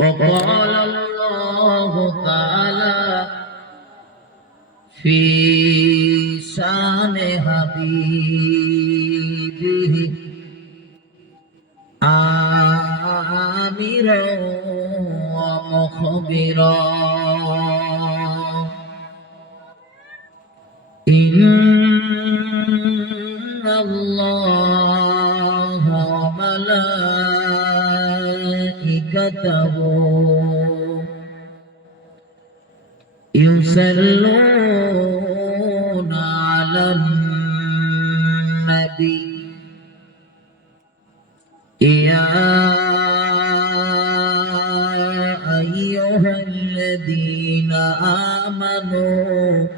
وقال الله تعالى في شان حبيبه آمرا ومخبرا إن الله وملائكته يصلون على النبي يا أيها الذين آمنوا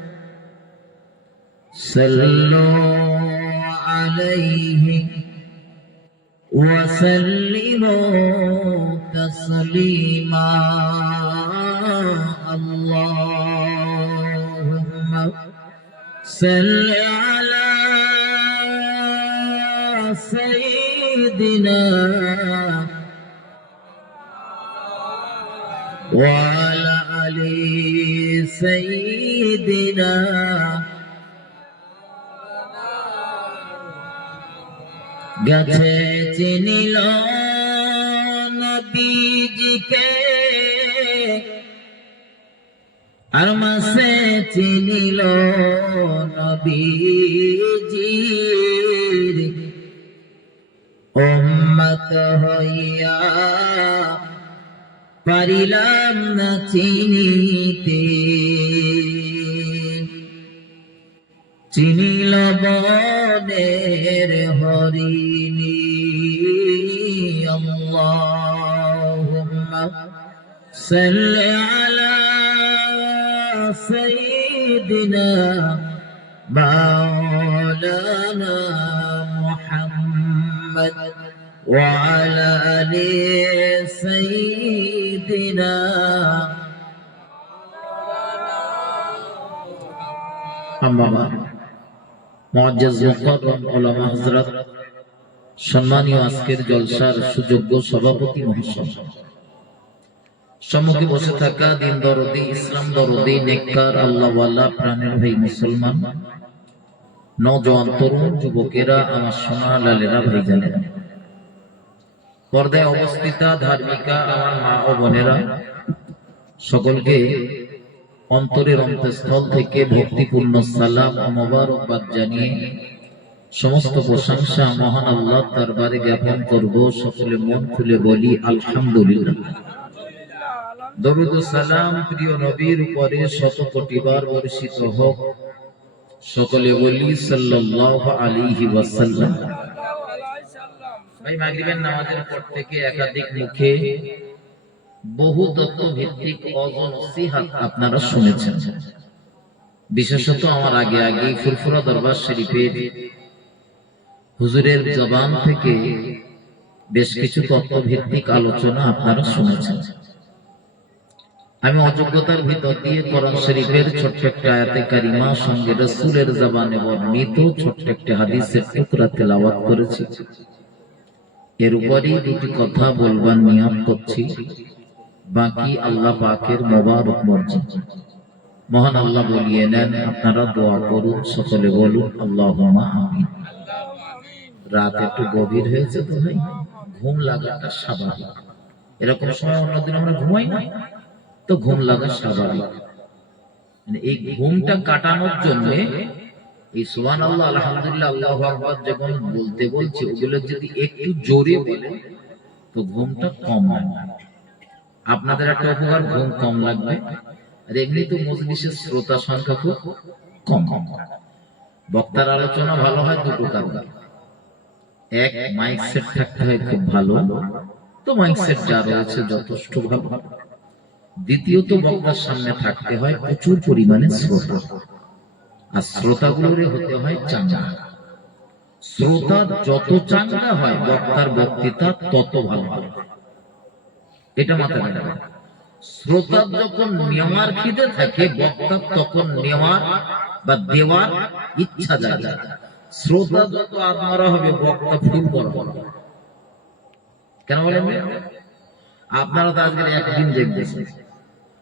صلوا عليه وسلموا تسليما اللهم صل على سيدنا وعلى آل سيدنا গেছে চিনিল নবীজিকে আর মাসে চিনিল নবীজির উম্মত হইয়া পারিলাম না চিনিতে চিনিল বনের হরিণী আল্লাহুম্মা সাল্লি আলা সাইয়্যিদিনা মাওলানা মুহাম্মদ ওয়া আলা আলি সাইয়্যিদিনা আম্মা বা'দ মুআজ্জাজ মুকাররম উলামা হযরত সম্মানীয় আজকের জলসার সুযোগ্য সভাপতি মহাশয়, সম্মুখে বসে থাকা দিন দরদি, ইসলাম দরদি, নেককার আল্লাহওয়ালা প্রাণের ভাই মুসলমান, নওজোয়ান তরুণ যুবকেরা, আমার সোনা লালেরা, ভাইজানেরা, পর্দায় অবস্থিতা ধার্মিকা আমার মা ও বোনেরা, সকলকে অন্তরের অন্তঃস্থল থেকে ভক্তিপূর্ণ সালাম ও মোবারকবাদ জানিয়ে সমস্ত প্রশংসা মহান আল্লাহর দরবারে জ্ঞাপন করব। সকলে মন খুলে বলি আলহামদুলিল্লাহ। দরুদ ও সালাম প্রিয় নবীর উপরে শত কোটি বার বর্ষিত হোক। সকলে বলি সাল্লাল্লাহু আলাইহি ওয়াসাল্লাম। ভাই, মাগরিবের নামাজের পর থেকে একাধিক মুখে বহু তত্ত্ব ভিত্তিক অজনসিহাত আপনারা শুনেছেন। বিশেষত আমার আগে আগে ফুরফুরা দরবার শরীফের হুজুরের জবান থেকে বেশ কিছু তত্ত্ব ভিত্তিক আলোচনা আপনারা শুনেছেন। আমি অযোগ্যতার ভিতর দিয়ে কোরআন শরীফের ছোট্ট একটা আয়াতে কারিমা সঙ্গে রাসূলের জবানে বর্ণিত ছোট্ট একটা হাদিসের টুকরা তেলাওয়াত করেছি। এর উপরই দুটি কথা বলবার নিয়ত করছি, বাকি আল্লাহ পাকের মোবারক মর্জি। মহান আল্লাহ বলিয়ে নেন, আপনারা দোয়া করুন, সকলে বলুন আল্লাহুম্মা আমিন। রাত একটু গভীর হয়েছে তো ভাই, ঘুম লাগাটা স্বাভাবিক। এরকম সময় অন্যদিন আমরা ঘুমাই না, তো ঘুম লাগা স্বাভাবিক। মানে এই ঘুমটা কাটানোর জন্য এই সুবহানাল্লাহ, আলহামদুলিল্লাহ, আল্লাহু আকবার যখন বলতে বলছি, ওগুলো যদি একটু জোরে বলেন তো ঘুমটা কম লাগবে। আপনাদের একটা উপকার, ঘুম কম লাগবে। আর এমনি তো মজলিসের শ্রোতা সংখ্যা খুব কম। বক্তার আলোচনা ভালো হয় দুটো কারণে। এক, মাইক সেট থাকতে হয় খুব ভালো, তো মাইক সেট যা রয়েছে যথেষ্ট ভালো। দ্বিতীয়ত, বক্তার সামনে থাকতে হয় প্রচুর পরিমাণে শ্রোতা, আর শ্রোতাগুলোর হতে হয় চাঙ্গা। শ্রোতা যত চাঙ্গা হয় বক্তার বক্তৃতা তত ভালো হয়, এটা মাথায় রাখবেন। শ্রোতা যখন নেওয়ার খিদে থাকে, বক্তা তখন নেওয়ার বা দেওয়ার ইচ্ছা জাগে। শ্রোতা যত আত্মারা হবে, বক্তা ফুল বড়। কেন বলেন? আপনারা তো আজকে একদিন দেখতেছেন,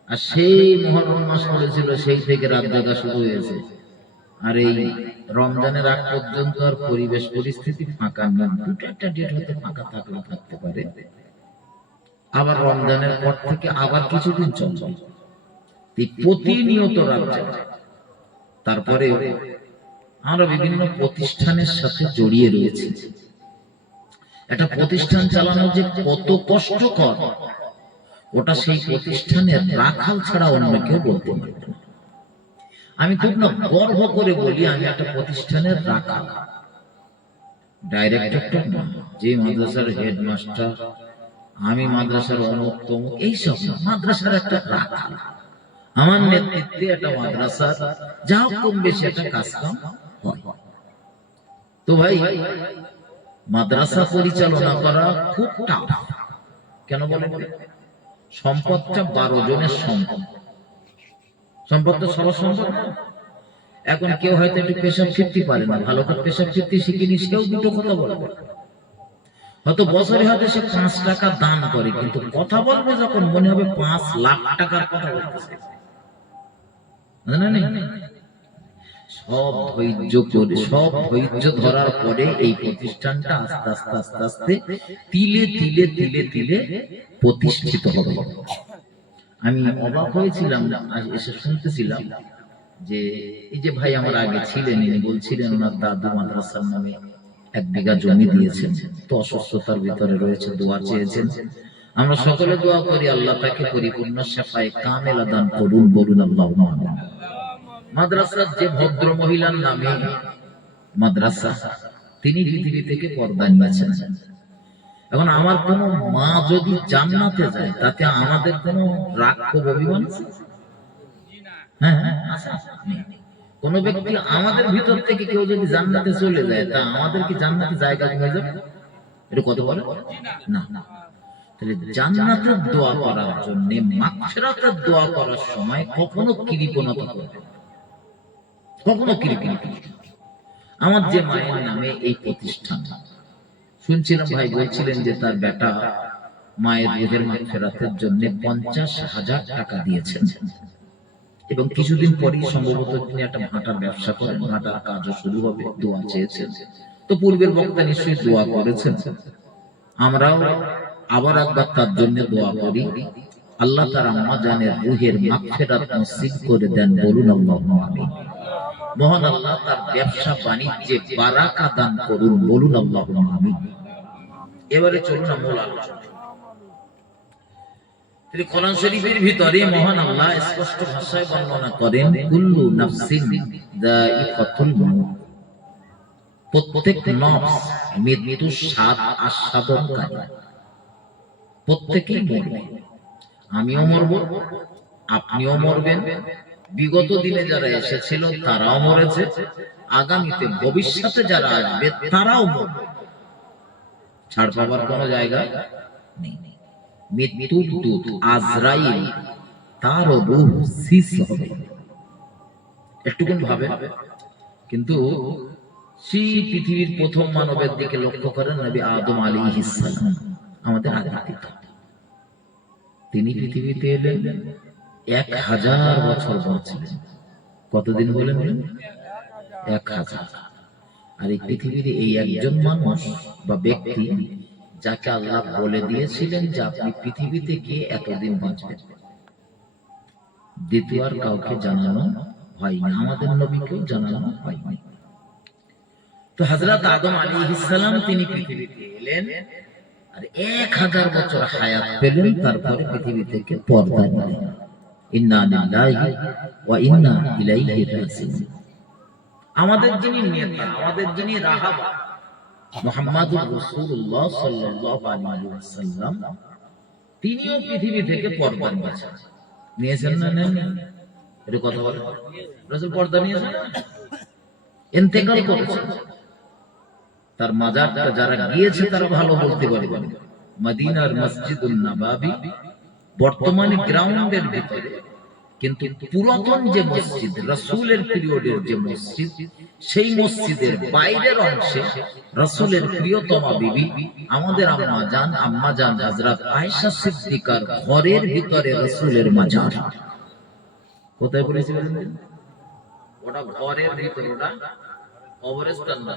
আর সেই মুহররম মাস পড়েছিল, সেই থেকে রাত জাগা শুরু হয়েছে। আর এই রমজানের আগ পর্যন্ত আর পরিবেশ পরিস্থিতি ফাঁকা না, দুটো একটা ডেট হতে ফাঁকা থাকলে থাকতে পারে, আবার রমজানের পর থেকে আবার কিছুদিন চলবে, প্রতিনিয়ত রাত জাগা। তারপরে আমরা বিভিন্ন প্রতিষ্ঠানের সাথে জড়িয়ে রয়েছি। একটা প্রতিষ্ঠান চালানো যে কত কষ্টকর, ওটা সেই প্রতিষ্ঠানের রাখাল ছাড়া অন্য কেউ বলতে পারবে না। আমি খুব না গর্ব করে বলি, আমি একটা প্রতিষ্ঠানের রাখাল, ডাইরেক্টর না, যে মাদ্রাসার হেডমাস্টার, আমি মাদ্রাসার অন্যতম, এইসব মাদ্রাসার একটা রাখাল। আমার নেতৃত্বে একটা মাদ্রাসার যা কম বেশি একটা কাজ কাম হয়। তো ভাই, মাদ্রাসা পরিচালনা করা খুব টাফ। কেন বলেন? সম্পদটা 12 জনের সম্পদ, সম্পদটা সবার সম্পদ না। এখন কেউ হয়তো একটু পেশাব ফিরতে পারে না, ভালো করে পেশাব ফিরতে শিখিনি, সেও দুটো কথা বলবে। হয়তো বছরে হয়তো সে 5 টাকা দান করে, কিন্তু কথা বলবে যখন মনে হবে 5 লাখ টাকার কথা বলতেছে। সব ধৈর্য করে, সব ধৈর্য ধরার পরে এই প্রতিষ্ঠানটা আস্তে আস্তে আস্তে আস্তে তিলে তিলে তিলে তিলে প্রতিষ্ঠিত হবে। আমি অবাক হয়েছিলাম, এসে শুনতেছিলাম যে এই যে ভাই আমার আগে ছিলেন, ইনি বলছিলেন ওনার দাদু মাদ্রাসার নামে 1 বিঘা জমি দিয়েছেন, তো অসুস্থতার ভিতরে রয়েছে, দোয়া চেয়েছেন। আমরা সকলে দোয়া করি আল্লাহ তাকে পরিপূর্ণ শাফায়ে কামেলা দান করুন, বলুন আল্লাহুম্মা আমিন। মাদ্রাসার যে ভদ্র মহিলার নামে মাদ্রাসা, তিনি পৃথিবী থেকে পর্দা নিয়েছেন। এখন আমার কোন মা যদি জান্নাতে যায়, তাতে আমাদের কোন রাগ ক্ষোভ অভিমান আছে? হ্যাঁ, কোন ব্যক্তি আমাদের ভিতর থেকে কেউ যদি জান্নাতে চলে যায়, তা আমাদের কি জান্নাতে জায়গা হয়ে যাবে? এটা কত বলে না। তাহলে জান্নাতের দোয়া করার জন্য, মাগফিরাতের দোয়া করার সময় কখনো কৃপণতা করবে, কখনো কৃপণতা। আমার যে মায়ের নামে এই প্রতিষ্ঠান, শুনছিলাম ভাই বলছিলেন যে তার বেটা মায়ের রুহের মাগফিরাতের জন্য 50,000 টাকা দিয়েছেন, এবং কিছুদিন পরেই সম্ভবত তিনি একটা ভাটার ব্যবসা করেন, ভাটার কাজও শুরু হবে, দোয়া চেয়েছেন। তো পূর্বের বক্তা নিশ্চয়ই দোয়া করেছেন, আমরাও আবার একবার তার জন্য দোয়া করি, আল্লাহ তার আম্মা জানের রুহের মাগফিরাত নসিব করে দেন, বলুন আল্লাহুম্মা আমিন। মহান আল্লাহ তার ব্যবসা বাণিজ্যে বারাকা দান করুন, বলুন আল্লাহুম্মা আমিন। এবারে চলুন মূল আলোচনা। কোরআন শরীফের ভিতরে মহান আল্লাহ স্পষ্ট ভাষায় বর্ণনা করেন, কুল্লু নাফসিন যায়িকাতুল মাউত, প্রত্যেক নফস মৃত্যুর স্বাদ আস্বাদনকারী, প্রত্যেকেই মরবে। আমিও মরব, আপনিও মরবেন, বিগত দিনে যারা এসেছিল তারাও মরেছে, আগামীতে ভবিষ্যতে যারা আসবে তারাও মরবে, ছাড় পাবার কোনো জায়গা নেই। মৃত্যুর দূত আজরাইল, তার রূহ সিস হবে। একটুকুন ভাবে, কিন্তু সেই পৃথিবীর প্রথম মানবের দিকে লক্ষ্য করেন, নবী আদম আলাইহিস সালাম, আমাদের আদি পিতা। তিনি পৃথিবীতে এলেন, 1000 বছর বাঁচলেন। কতদিন বলেন? 1000। আর এই পৃথিবীর এই একজন মানুষ বা ব্যক্তি, যাকে আল্লাহ বলে দিয়েছিলেন যে আপনি পৃথিবীতে গিয়ে এতদিন বাঁচবেন, দ্বিতীয় আর কাউকে জানানো হয়নি, আমাদের নবীকেও জানানো হয়নি। তো হযরত আদম আলাইহিস সালাম তিনি পৃথিবীতে এলেন, আর 1000 বছর হায়াত পেলেন, তারপরে পৃথিবী থেকে পর্দা নিলেন। ইন্না লিল্লাহি ওয়া ইন্না ইলাইহি রাজিউন। আমাদের যিনি নেতা, আমাদের যিনি রাহাবা, মুহাম্মাদুর রাসূলুল্লাহ সাল্লাল্লাহু আলাইহি ওয়াসাল্লাম, তিনিও পৃথিবী থেকে পর্দা নিয়েছেন। নিয়েছেন না নেন? এটা কথা বলে, রাসূল পর্দা নিয়েছেন, ইন্তেকাল করেছেন। তার মাজারটা যারা গিয়েছে তারা ভালো বলতে পারবে, মদিনার মসজিদুন নববী বর্তমানে গ্রাউন্ডের ভিতরে কিন্তু পুরাতন যে মসজিদ, রাসূলের পিরিয়ডের যে মসজিদ, সেই মসজিদের বাইরের অংশে রাসূলের প্রিয়তমা বিবি আমাদের আম্মা জান হযরত আয়েশা সিদ্দিকার ঘরের ভিতরে রাসূলের মাজার। কোথায় বলেছি বলেন? ওটা ঘরের ভিতর, ওটা কবরস্থান না,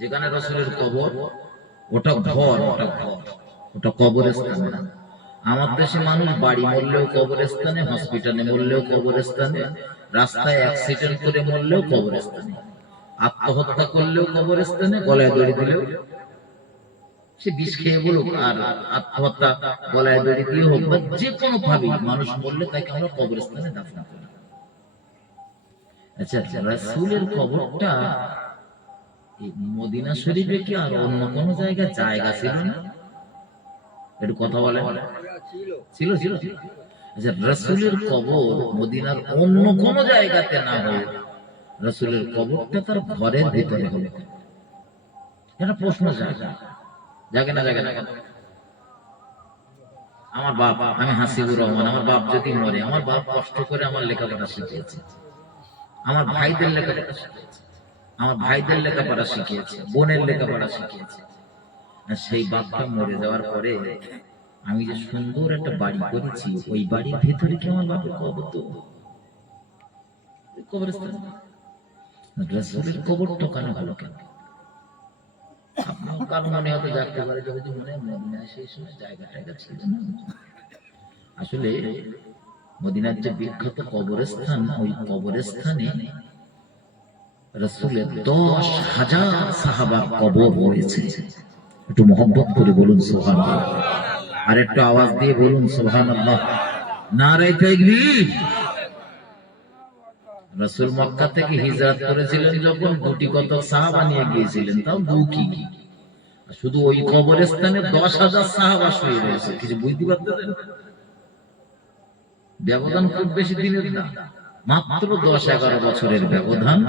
যেখানে রাসূলের কবর, ওটা ঘর, ওটা কবরস্থান না। আমার দেশে মানুষ বাড়ি মরলেও কবরস্থানে, হসপিটালে মরলেও কবরস্থানে, রাস্তায় অ্যাক্সিডেন্ট করে মরলেও কবরস্থানে, আত্মহত্যা করলেও কবরস্থানে, গলায় দড়ি দিলেও, সে বিষ খেয়ে বলুক আর আত্মহত্যা গলায় দড়ি দিয়ে হোক বা যে কোনো ভাবে মানুষ মরলে তাকে আমরা কবরস্থানে দাফন করি। আচ্ছা, রাসূলের কবরটা মদিনা শরীফে কি আর অন্য কোন জায়গা ছিল না? একটু কথা বলেন। ছিল ছিল। আচ্ছা, রাসূলের কবর মদিনার অন্য কোন জায়গাতে না হয়ে রাসূলের কবরটা তার ঘরের ভিতরে হলো, এটা প্রশ্ন জাগে না? আমার বাপ, আমি হাসিবুর রহমান, আমার বাপ যদি মরে, আমার বাপ কষ্ট করে আমার লেখাপড়া শিখিয়েছে, আমার ভাইদের লেখাপড়া শিখিয়েছে, আমার ভাইদের লেখাপড়া শিখিয়েছে, বোনের লেখাপড়া শিখিয়েছে। আর সেই বাপটা মরে যাওয়ার পরে আমি যে সুন্দর একটা বাড়ি করেছি, ওই বাড়ির ভেতরে কি আমার বাপের কবর? তো কবরস্থান। রাসূলের কবরটা কেন হলো? কেন? আপনার কার মনে হতে জানতে পারে যদি মনে মদিনায় সেই সময় জায়গা ছিল না। আসলে মদিনার যে বিখ্যাত কবরস্থান, ওই কবরস্থানে রাসূলের 10,000 সাহাবার কবর রয়েছে। একটু মহব্বত করে বলুন সুবহানাল্লাহ, আর একটু আওয়াজ দিয়ে বলুন সুবহানাল্লাহ, নারে তাকবীর। রাসূল মক্কা থেকে হিজরত করেছিলেন যখন, দুটি কত সাহাবা নিয়ে গিয়েছিলেন, তাও দুটি। শুধু ওই কবরস্থানে 10,000 সাহাবা শুয়ে রয়েছে। কিছু বুঝতে পারতেছেন? ব্যবধান খুব বেশি দিনের না, মাত্র 10-11 বছরের ব্যবধান।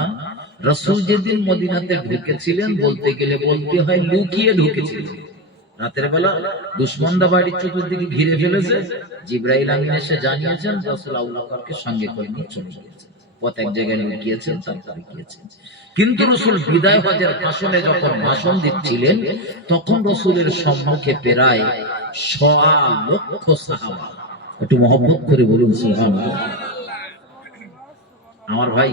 রাসূল যেদিন মদিনাতে ঢুকেছিলেন, বলতে গেলে বলতে হয় লুকিয়ে ঢুকেছিলেন। রাতের বেলা দুশমনরা বাড়ির চতুর্দিকে ঘিরে ফেলেছে, জিবরাইল আমিন এসে জানিয়েছেন রাসূল আবু বকরকে সঙ্গে করে নিয়ে চলে গিয়েছেন। প্রত্যেক জায়গায় লুকিয়েছেন, তারপরে গিয়েছেন। কিন্তু রাসূল বিদায় হজের ভাষণে যখন ভাষণ দিচ্ছিলেন, তখন রাসূলের সম্মুখে প্রায় 1.25 লক্ষ সাহাবা। একটু মহব্বত করে বলুন সুবহানাল্লাহ। আমার ভাই,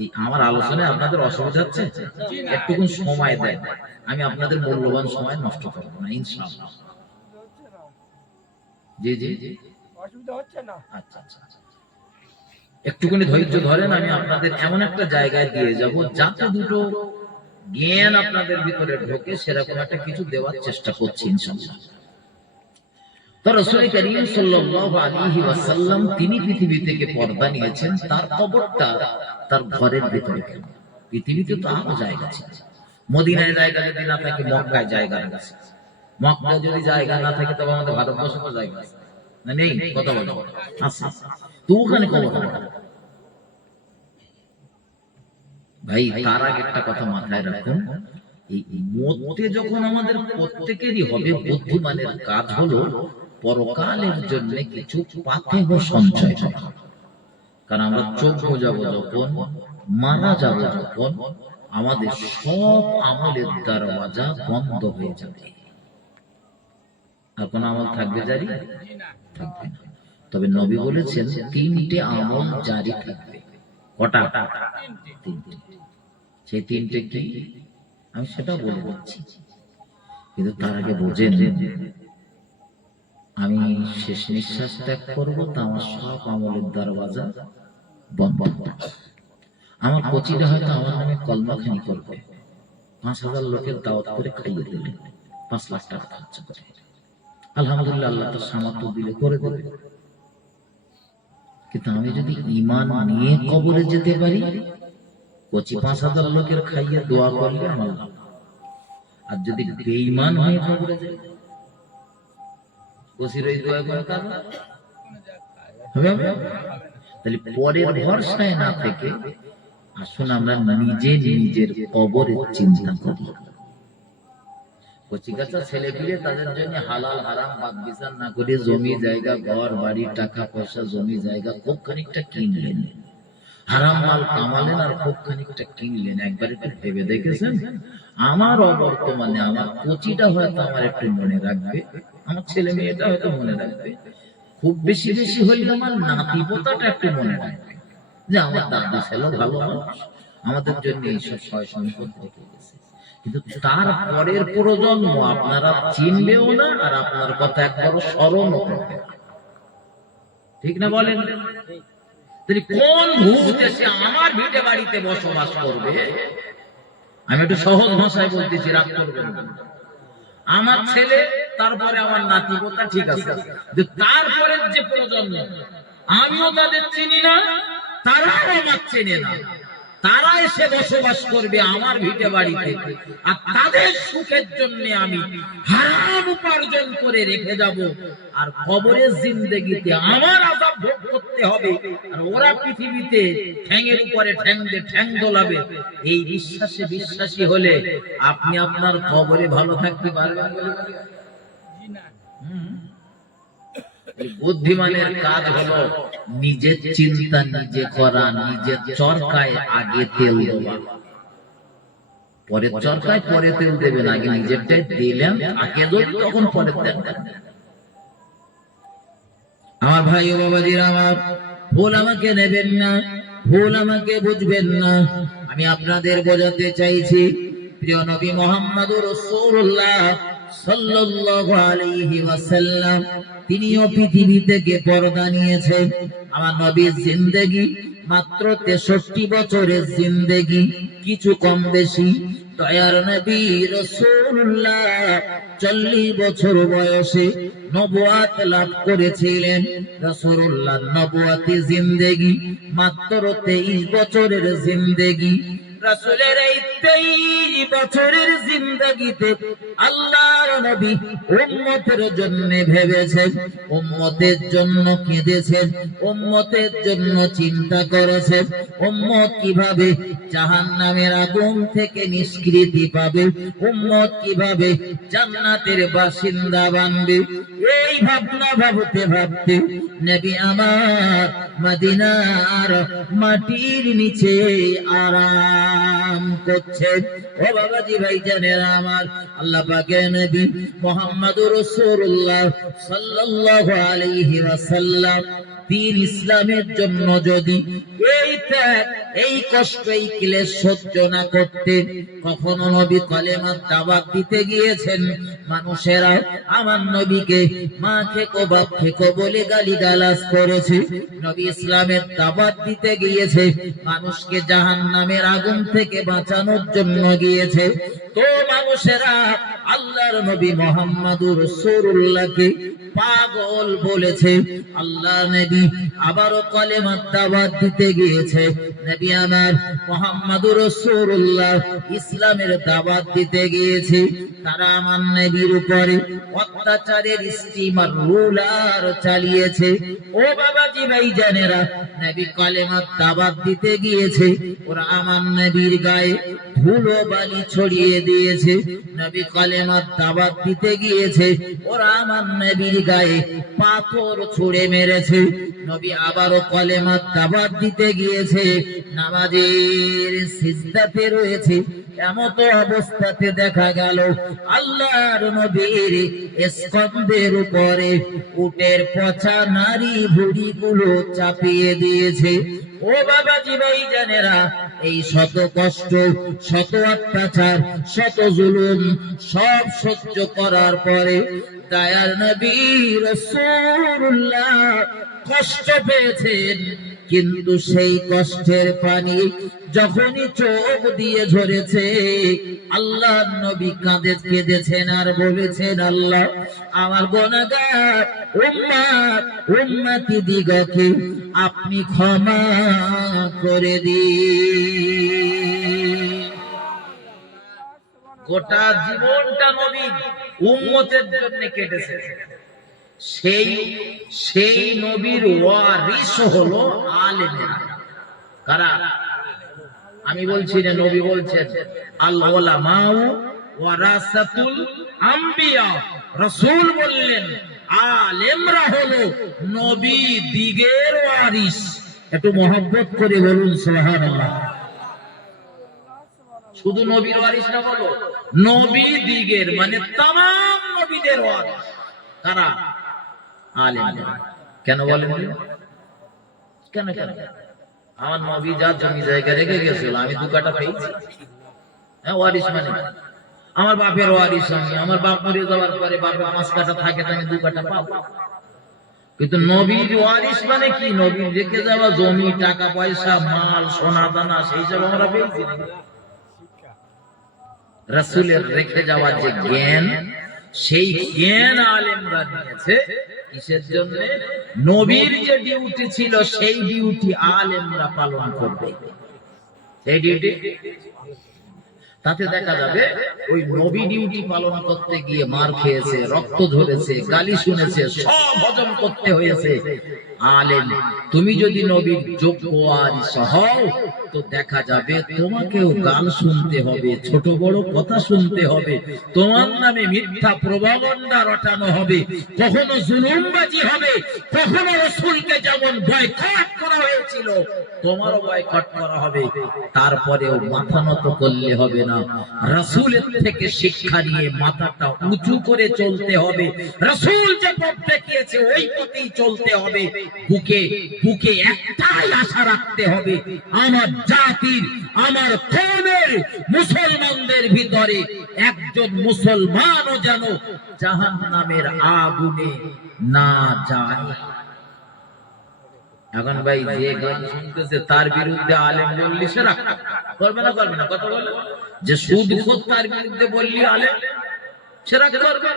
এই আমার আলোচনায় আপনাদের অসুবিধা হচ্ছে? একটুকুন সময় দেন, আমি আপনাদের মূল্যবান সময় নষ্ট করব না ইনশাআল্লাহ। জি জি জি, অসুবিধা হচ্ছে না? আচ্ছা আচ্ছা, একটুখানি ধৈর্য ধরেন, আমি আপনাদের এমন একটা জায়গায় দিয়ে যাব যাতে দুটো জ্ঞান আপনাদের ভিতরে ঢোকে, সেরকম একটা কিছু দেওয়ার চেষ্টা করছি ইনশাআল্লাহ। তো রাসূল করিম সাল্লাল্লাহু আলাইহি ওয়াসাল্লাম তিনি পৃথিবী থেকে পর্দা নিয়েছেন, তার কবরটা তার ঘরের ভিতরে। কেন? পৃথিবীতে তো আরো জায়গা ছিল, মদিনায় জায়গা যদি না থাকে মক্কায় জায়গা আছে, মক্কায় যদি জায়গা না থাকে তবে আমাদের ভারতবর্ষে তো জায়গা আছে না? নেই? কথা বলো। আচ্ছা, তো ওখানে কবর। ভাই, তার আগে একটা কথা মাথায় রাখুন, এই মরতে যখন আমাদের প্রত্যেকেরই হবে, বুদ্ধিমানের কাজ হলো পরকালের জন্য কিছু পাথেয় সঞ্চয় করা। কারণ আমরা চোখ বোঝাবো যখন, মারা যাব যখন, আমাদের সব আমলের দরওয়াজা বন্ধ হয়ে যাবে, আর কোন আমল থাকবে জারি? থাকবে না। তবে নবী বলেছেন 3টে আমল জারি থাকবে। কটা? 3টে। সেই 3টে কি আমি সেটা বলে দিচ্ছি, কিন্তু তার আগে বোঝেন, আমি শেষ নিঃশ্বাস ত্যাগ করবো তো আমার সব আমলের দরওয়াজা বন্ধ। আমার কচিটা হয়তো আমার নামে কলমাখানি করবে, 5,000 লোকের দাওয়াত করে খাইয়ে দিলে 5 লাখ টাকা খরচ করে, আলহামদুলিল্লাহ, আল্লাহ তার সামর্থ্য দিলে করে দেবে। কিন্তু আমি যদি ঈমান নিয়ে কবরে যেতে পারি, কচি 5,000 লোকের খাইয়ে দোয়া করলে আমার লাভ। আর যদি বেঈমান হয়ে কবরে যাই, কচির ওই দোয়া করে কাজ হবে? তাহলে পরের ভরসায় না থেকে আসুন আমরা নিজে নিজের কবরের চিন্তা করি। কচিকাচা ছেলে পিলে তাদের জন্য হালাল হারাম বাদ বিচার না করে জমি জায়গা ঘর বাড়ি টাকা পয়সা জমি জায়গা খুব খানিকটা কিনলেন, হারাম মাল কামালেন আর খুব খানিকটা কিনলেন। একবার একটু ভেবে দেখেছেন? আমার অবর্তমানে আমার কচিটা হয়তো আমার একটু মনে রাখবে, আমার ছেলে মেয়েটা হয়তো মনে রাখবে, খুব বেশি বেশি হইলে আমার নাতি পোতাটা একটু মনে রাখবে যে আমার দাদা ছিল ভালো মানুষ, আমাদের জন্য এইসব সয় সম্পদ রেখে গেছে। কিন্তু তার পরের প্রজন্ম আপনারা চিনলেও না, আর আপনার কথা একবারও স্মরণও করবে না। ঠিক না বলেন? কোন ভূত দেশে আমার ভিটে বাড়িতে বসবাস করবে? আমি একটু সহজ ভাষায় বলতেছি, রাগ করবেন না। আমার ছেলে, তারপরে আমার নাতি পোতা, ঠিক আছে, তারপরে যে প্রজন্ম আমিও তাদের চিনি না, তারাও আমার চেনে না, তারা এসে বসবাস করবে আমার ভিটে বাড়িতে, আর তাদের সুখের জন্য আমি হারাম উপার্জন করে রেখে যাব, আর কবরের জিন্দেগিতে আমার আযাব ভোগ করতে হবে, আর ওরা পৃথিবীতে ঠ্যাঙের উপরে ঠ্যাং দিয়ে ঠ্যাং দোলাবে। এই বিশ্বাসে বিশ্বাসী হলে আপনি আপনার কবরে ভালো থাকতে পারবেন? বুদ্ধিমানের কাজ হলো নিজের চিন্তা নিজে করা, নিজের চরকায় আগে তেল দেওয়া। পরে চরকায় পরে তেল দেবেন, আগে নিজেরটাই দিলেন, আগে যদি তখন পরে তেল দেবেন। আমার ভাই ও বাবাজিরা আমার, ভুল আমাকে নেবেন না, ভুল আমাকে বুঝবেন না। আমি আপনাদের বোঝাতে চাইছি, প্রিয় নবী মুহাম্মদুর রাসূলুল্লাহ সাল্লাল্লাহু আলাইহি ওয়াসাল্লাম তিনিও পৃথিবী থেকে পর্দা নিয়েছেন। আমার নবীর জিন্দেগি মাত্র 63 বছরের জিন্দেগি, কিছু কম বেশি। দয়ার নবী রাসূলুল্লাহ 40 বছর বয়সে নবুয়াত লাভ করেছিলেন। রাসূলুল্লাহ নবুয়াতি জিন্দেগি মাত্র 23 বছরের জিন্দেগি। রাসূলের এই 23 বছরের জিন্দেগিতে আল্লাহর নবী উম্মতের জন্য ভেবেছেন, উম্মতের জন্য কেঁদেছেন, উম্মতের জন্য চিন্তা করেছেন, উম্মত কিভাবে জাহান্নামের আগুন থেকে নিষ্কৃতি পাবে, উম্মত কিভাবে জান্নাতের বাসিন্দা বানবে। এই ভাবনা ভাবতে ভাবতে নবী আমার মদিনার মাটির নিচে আরাম করছেন। ও বাবাজি ভাইজানেরা আমার, আল্লাহ পাকের নবী মুহাম্মদুর রাসূলুল্লাহ সাল্লাল্লাহু আলাইহি ওয়াসাল্লাম দ্বীন ইসলামের জন্য যদি এই ত্যাগ, এই কষ্ট, এই ক্লেশ সহ্য না করতেন, কখনো নবী কালেমার দাওয়াত দিতে গিয়েছেন, মানুষেরা আমার নবীকে মা খেকো বাপ খেকো বলে গালিগালাজ করেছে। নবী ইসলামের দাওয়াত দিতে গিয়েছে, মানুষকে জাহান্নামের আগুন থেকে বাঁচানোর জন্য গিয়েছে, তো মানুষেরা আল্লাহর নবী মুহাম্মদুর রাসূলুল্লাহকে পাগল বলেছে। আল্লাহ নবী আবারও কালেমার দাওয়াত দিতে গিয়েছে, নবী আমার মুহাম্মদুর রাসূলুল্লাহ ইসলামের দাওয়াত দিতে গিয়েছে, তারা আমার নবীর উপরে অত্যাচারের স্টিমার রুলার চালিয়েছে। ও বাবাজি ভাইজানেরা, নবী কালেমার দাওয়াত দিতে গিয়েছে, ওরা আমার নবীর গায়ে ধুলো বালি ছড়িয়ে দিয়েছে। নবী কালেমার দাওয়াত দিতে গিয়েছে, ওরা আমার নবীর গায়ে পাথর ছুঁড়ে মেরেছে। নবী আবারও কালেমার দাওয়াত দিতে গিয়েছে, নামাজের সিজদাতে রয়েছে, এমত অবস্থাতে দেখা গেল আল্লাহর নবীর স্কন্ধের উপরে উটের পচা নারী ভুঁড়িগুলো চাপিয়ে দিয়েছে। ও বাবাজি ভাইজানেরা, এই শত কষ্ট, শত অত্যাচার, শত জুলুম সব সহ্য করার পরে দয়ার নবী রাসূলুল্লাহ কষ্ট পেয়েছেন, কিন্তু সেই কষ্টের পানি যখনই চোখ দিয়ে ঝরেছে, আল্লাহ নবী কেঁদেছেন আর বলেছেন, আল্লাহ আমার গুনাহগার উম্মতি দিগকে আপনি ক্ষমা করে দিন। গোটা জীবনটা নবী উম্মতের জন্য কেটেছে। সেই নবীর ওয়ারিস হলো আলেমেরা। কারা? আমি বলছি না, নবী বলছেন আল উলামাউ ওয়ারাসাতুল আম্বিয়া, রাসূল বললেন আলেমরা হলো নবী দিগের ওয়ারিস। একটু মহব্বত করে বলুন সুবহানাল্লাহ। শুধু নবীর ওয়ারিস না, বলো নবী দিগের, মানে तमाम নবীদের ওয়ারিস কারা? আলেমরা। কেন বলেন? কেন কেন? আমার নবী যা জমি জায়গা রেখে গেছিল আমি 2 কাঠা পেয়েছি। হ্যাঁ, ওয়ারিস মানে আমার বাপের ওয়ারিস আমি, আমার বাপ মরে যাওয়ার পরে বাপের 5 কাঠা থাকে তো আমি 2 কাঠা পাবো। কিন্তু নবীর ওয়ারিস মানে কি? নবীর রেখে যাওয়া জমি, টাকা পয়সা, মাল, সোনা দানা, সেই সব আমরা পেয়েছি। রাসূলের রেখে যাওয়া যে জ্ঞান, সেই জ্ঞান আলেমরা নিয়েছে। কিসের জন্য? নবীর যে ডিউটি ছিল সেই ডিউটি আলেমরা পালন করবে। সেই ডিউটি তাতে দেখা যাবে ওই নবী ডিউটি পালন করতে গিয়ে মার খেয়েছে, রক্ত ঝরেছে, গালি শুনেছে, সব হজম করতে হয়েছে। আলেম তুমি যদি নবীর যোগ্য ওয়ারিস হও তো দেখা যাবে তোমাকেও গাল শুনতে হবে, ছোট বড় কথা শুনতে হবে, তোমার নামে মিথ্যা প্রভাবণ্ডা রটানো হবে, কখনো জুলুমবাজি হবে, কখনো রাসূলকে যেমন বয়কট করা হয়েছিল তোমারও বয়কট করা হবে। তারপরেও মাথা নত করলে হবে না, রাসূলের থেকে শিক্ষা নিয়ে মাথাটা উঁচু করে চলতে হবে। রাসূল যে পথ দেখিয়েছে ওই পথেই চলতে হবে। বুকে বুকে একটাই আশা রাখতে হবে, আমার জাতির, আমার কওমের মুসলমানদের ভিতরে একজন মুসলমানও যেন জাহান্নামের আগুনে না যায়। এখন ভাই যে গান শুনতেছে তার বিরুদ্ধে আলেম বললি সে রাগ করবে না? করবে না? কথা বলে যে সুদখোর তার বিরুদ্ধে বললি আলেম সে রাগ করবে।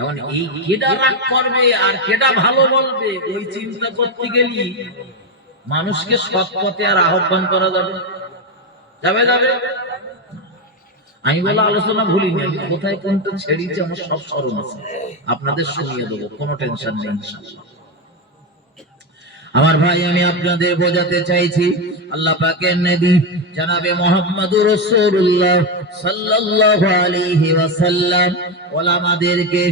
এখন এই কেডা রাগ করবে আর কেডা ভালো বলবে ওই চিন্তা করতে গেলি মানুষকে সৎ পথে আর আহ্বান করা যাবে? যাবে যাবে? আমি বলা আলোচনা ভুলিনি, আমি কোথায় কোনটা ছেড়েছি আমার সব স্মরণ আছে, আপনাদের শুনিয়ে দেবো, কোনো টেনশন নেই ইনশাআল্লাহ। আমার ভাই আমি আপনাদের বোঝাতে চাইছি আল্লাহ পাকের নবী জনাবে মুহাম্মদুর রাসূলুল্লাহ সাল্লাল্লাহু আলাইহি ওয়াসাল্লাম উলামাদেরকে,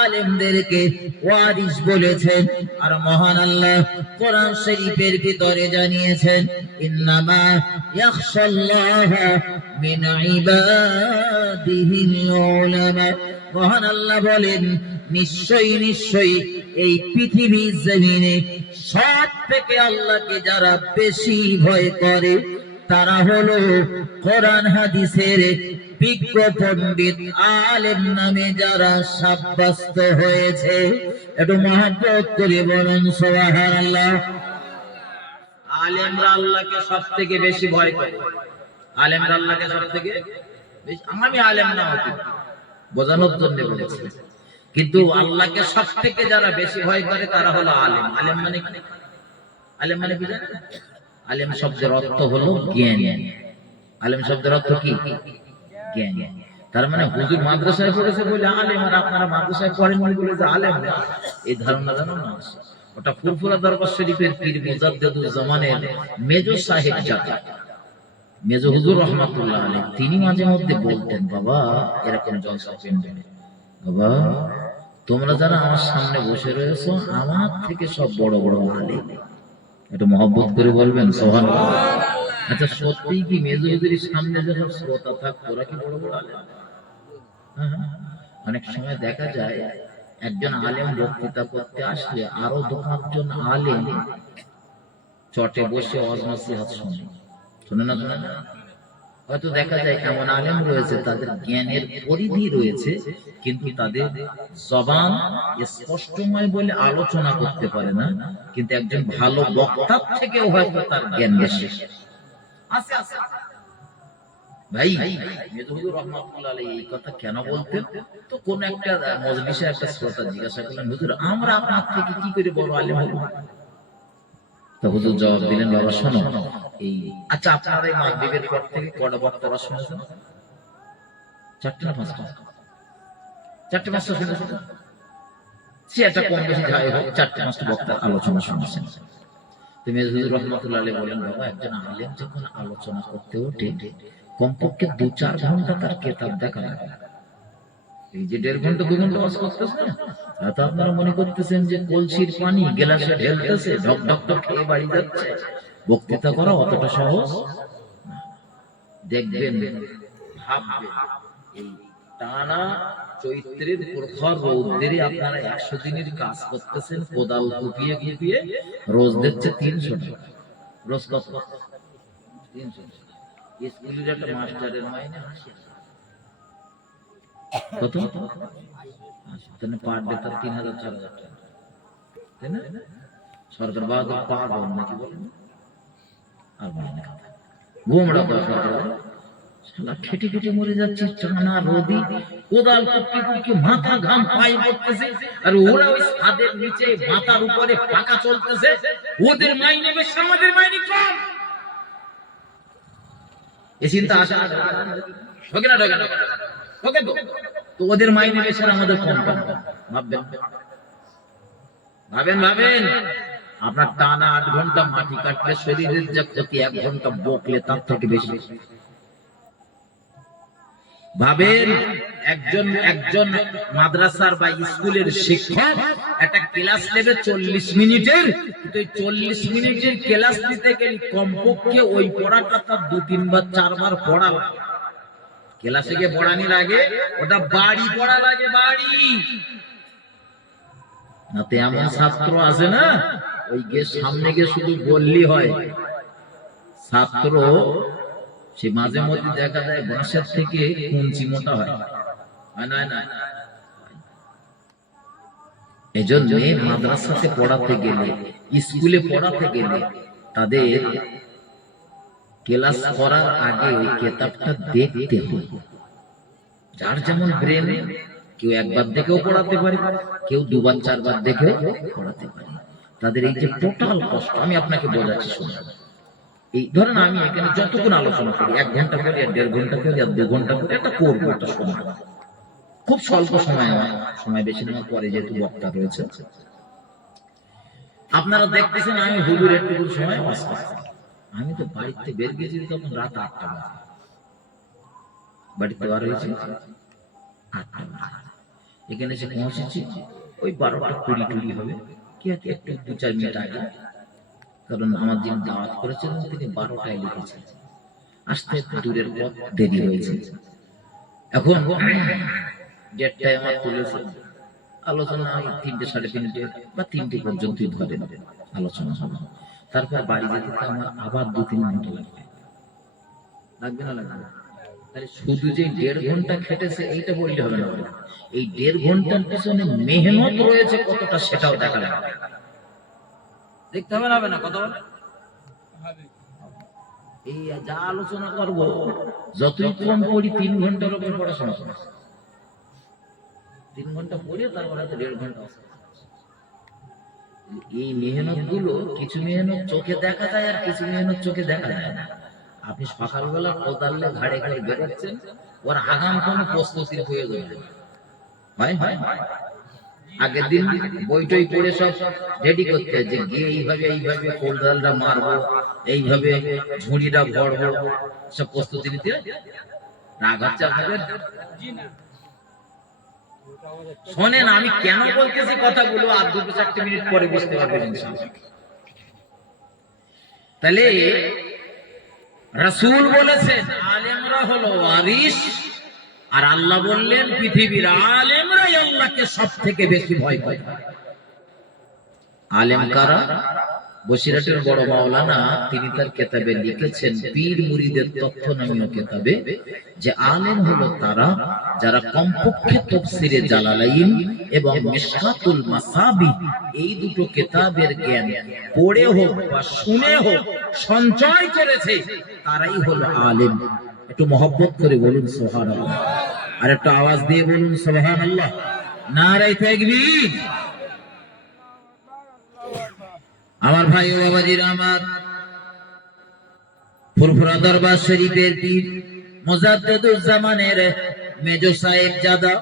আলেমদেরকে ওয়ারিস বলেছেন। আর মহান আল্লাহ কোরআন শরীফের ভিতরে জানিয়েছেন ইন্নামা ইয়াখশাল্লাহা মিন ইবাদিহিল উলামা। মহান আল্লাহ বলেন নিশ্চয়ই নিশ্চয়ই এই পৃথিবীর জমিনে সব থেকে আল্লাহকে যারা বেশি ভয় করে তারা হলো কোরআন হাদিসের বিজ্ঞ পণ্ডিত আলেম নামে যারা সাব্যস্ত হয়েছে। একটু মহব্বত করে বলুন সুবহানাল্লাহ। আলেমরা আল্লাহকে সব থেকে বেশি ভয় করে। আলেমরা আল্লাহকে সব থেকে বেশি, আমি আলেম না হতে বোঝানোর জন্য বলেছি, কিন্তু আল্লাহকে সব থেকে যারা বেশি ভয় করে তারা হলো আলেম। আলেম মানে কি? আলেম মানে কি জানেন? আলেম শব্দের অর্থ হলো জ্ঞান। আলেম শব্দের অর্থ কি? জ্ঞান। তার মানে হুজুর মাদ্রাসায় পড়েছে বলে আলেম, আর আপনারা মাদ্রাসায় পড়েন বলে যে আলেম না, এই ধারণা জানো না? ওটা ফুরফুরা দরবার শরীফের পীর মুজাদ্দিদুল জামানের মেজো সাহেব জাকা, মেজো হুজুর রহমাতুল্লাহ আলাইহি, তিনি মাঝে মধ্যে বলতেন বাবা এরকম জলসা পেন্ডেলে, বাবা তোমরা যারা আমার সামনে বসে রয়েছো আমার থেকে সব বড় বড় আলেম। একটু মহব্বত করে বলবেন সুবহানাল্লাহ। আচ্ছা সত্যি কি মেজো হুজুরের সামনে যখন শ্রোতা থাকতো ওরা কি বড় বড় আলেম? অনেক সময় দেখা যায় একজন আলেম বক্তৃতা করতে আসলে আরো 2-5 জন আলেম চটে বসে ওয়াজ নসিহত শুনে। শুনে না? শুনে না? হয়তো দেখা যায় এমন আলেম রয়েছে তাদের জ্ঞানের পরিধি রয়েছে কিন্তু তাদের জবান স্পষ্টময় বলে আলোচনা করতে পারে না, কিন্তু একজন ভালো বক্তার থেকেও হয়তো তার জ্ঞান বেশি আছে। ভাই মেজো হুজুর রহমাতুল্লাহ আলাইহি এই কথা কেন বলতেন? তো কোন একটা মজলিসে একটা শ্রোতা জিজ্ঞাসা করলেন হুজুর আমরা আপনার থেকে কি করে বড় আলেম হব? তো হুজুর জবাব দিলেন বাবা শোনো, এই আচ্ছা আপনারা এই মাগরিবের পর থেকে কয়টা বক্তব্য শুনেছেন? 4টা না 5টা? 4টা 5টা শুনেছেন? সে একটা কম বেশি যাই হোক 4টা 5টা বক্তার আলোচনা শুনেছেন। তো মেজো হুজুর রহমাতুল্লাহ আলাইহি বলেন বাবা একজন আলেম যখন আলোচনা করতে ওঠে কমপক্ষে 2-4 ঘন্টা তার কেতাব দেখা লাগে। এই যে 1.5 ঘন্টা 2 ঘন্টা ওয়াজ করতেছেন, তা আপনারা মনে করতেছেন যে কলসির পানি গ্লাসে ঢেলতেছে, ঢক ঢক ঢক খেয়ে বাড়ি যাচ্ছে। বক্তৃতা করা অতটা সহজ না। দেখবেন, ভাববেন, এই টানা চৈত্রের প্রখর রৌদ্রে আপনারা 100 দিনের কাজ করতেছেন, কোদাল কুপিয়ে কুপিয়ে, রোজ দিচ্ছে 300 টাকা। রোজ কত? 300 টাকা। স্কুলের একটা মাস্টারের মাইনে 80 টাকা। কত? তাহলে পার ডে তার 3000-4000 টাকা, তাই না? সরকার বাহাদুর পাগল নাকি বলেন? আর বলেন কথা গোমড়া সরকার খেটে খেটে মরে যাচ্ছে, টানা রোদি, কোদাল কুপকে কুপকে মাথা ঘাম পায়ে পড়তেছে, আর ওরা ওই ছাদের নিচে মাথার উপরে পাকা চলতেছে। ওদের মাইনে বেশি, আমাদের মাইনে কম। এই চিন্তা আসা ঢোকে না? ঢোকে না? ঢোকে তো ওদের মাইনে বেশি আর আমাদের কম কম। ভাববেন, ভাবেন, ভাবেন। আপনার টানা 8 ঘন্টা মাটি কাটলে শরীরের যে ক্ষতি, 1 ঘন্টা বকলে তার থেকে বেশি। ভাবেন, একজন মাদ্রাসার বা স্কুলের শিক্ষক একটা ক্লাস নেবে 40 মিনিটের, কিন্তু 40 মিনিটের ক্লাস নিতে গেলে কমপক্ষে ওই পড়াটা তার 2-3 বার 4 বার পড়া লাগে। ক্লাসে গিয়ে পড়ানি লাগে, ওটা বাড়ি পড়া লাগে, বাড়ি। নাতে এমন ছাত্র আছে না, ওই গিয়ে সামনে গিয়ে শুধু বললি হয়। ছাত্র সে মাঝে মধ্যে দেখা যায় বাঁশের থেকে কুঞ্চি মোটা হয় না? এজন্য মাদ্রাসাতে পড়াতে গেলে, স্কুলে পড়াতে গেলে তাদের ক্লাস করার আগে ওই কিতাবটা দেখতে হয়। যার যেমন ব্রেন, কেউ একবার দেখেও পড়াতে পারে, কেউ 2বার 4বার দেখেও পড়াতে পারে। তাদের এই যে টোটাল কষ্ট, আমি আপনাকে বোঝাচ্ছি শুনুন। এই ধরেন আমি এখানে যতক্ষণ আলোচনা করি, 1 ঘন্টা করি, 1.5 ঘন্টা করি, 2 ঘন্টা করি, এটা করবো, একটা সময়, খুব স্বল্প সময়, আমার সময় বেশি নেওয়ার পরে যেহেতু বক্তা রয়েছে। আপনারা দেখতেছেন আমি হুজুর একটু সময় ওয়াজ করছি। আমি তো বাড়িতে বের গেছি তখন রাত 8টা বাজে, বাড়িতে বার হয়েছি 8টা বাজে, এখানে এসে পৌঁছেছি ওই 12টা 20 হবে, কি একটু 2-4 মিনিট আগে। কারণ আমার যিনি দাওয়াত করেছিলেন তিনি 12টায় লিখেছেন, আসতে একটু দূরের পথ, দেরি হয়েছে। এখন 1:30টায় আমার তুলেছে আলোচনা, 3টে 3:30 বা 3টে পর্যন্ত ধরে আলোচনা হবে। তারপর বাড়ি যেতে আমার আবার 2-3 ঘন্টা লাগবে না? লাগবে। তাহলে শুধু যে 1.5 ঘন্টা খেটেছে এইটা বললে হবে না, এই 1.5 ঘন্টার পিছনে মেহনত রয়েছে কতটা সেটাও দেখা লাগবে, দেখতে হবে না? কথা বলে এই যা আলোচনা করব, যতই কম পড়ি 3 ঘন্টার উপর পড়াশোনা করব, 3 ঘন্টা পড়ে তারপরে 1.5 ঘন্টা। এই মেহনত গুলো, কিছু মেহনত চোখে দেখা যায় আর কিছু মেহনত চোখে দেখা যায় না। আপনি সকালবেলা কোদালে ঘাড়ে ঘাড়ে বেরোচ্ছেন, ওর আগাম কোনো প্রস্তুতি হয়ে যাবে, হয় আগের দিন বইটই পড়ে সব রেডি করতে, যে গিয়ে এইভাবে কোদালটা মারবো, এইভাবে ঝুড়িটা ভরবো, সব প্রস্তুতি নিতে। রাগ হচ্ছে আপনাদের? শোনেন, আমি কেন বলতেছি কথাগুলো, আর 2-4 মিনিট পরে বুঝতে পারবেন ইনশাআল্লাহ। তাহলে রাসূল বলেছেন আলেমরা হলো ওয়ারিস, আর আল্লাহ বললেন পৃথিবীর আলেমরাই আল্লাহকে সবথেকে বেশি ভয় করে। আলেম কারা? বসিরহাটের বড় মাওলানা তিনি তার কিতাবে লিখেছেন, পীর মুরিদের তথ্য নামীয় কিতাবে, যে আলেম হলো তারা যারা কমপক্ষে তাফসীরে জালালাইন এবং মিশকাতুল মাসাবিহ এই দুটো কিতাবের জ্ঞান পড়ে হোক বা শুনে হোক সঞ্চয় করেছে, তারাই হলো আলেম। একটু মহব্বত করে বলুন সুবহানাল্লাহ, আর একটু আওয়াজ দিয়ে বলুন সুবহানাল্লাহ, নারে তাকবীর। আমার ভাই ও বাবাজিরা আমার, ফুরফুরা দরবার শরীফের পীর মুজাদ্দিদুজ্জামানের মেজো সাহেব জাদা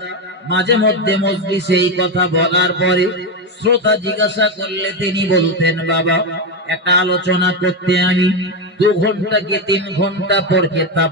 মাঝে মধ্যে মজলিসে এই কথা বলার পরে শ্রোতা জিজ্ঞাসা করলে তিনি বলতেন, বাবা একটা আলোচনা করতে আমি 2 ঘন্টা কি 3 ঘন্টা পর কিতাব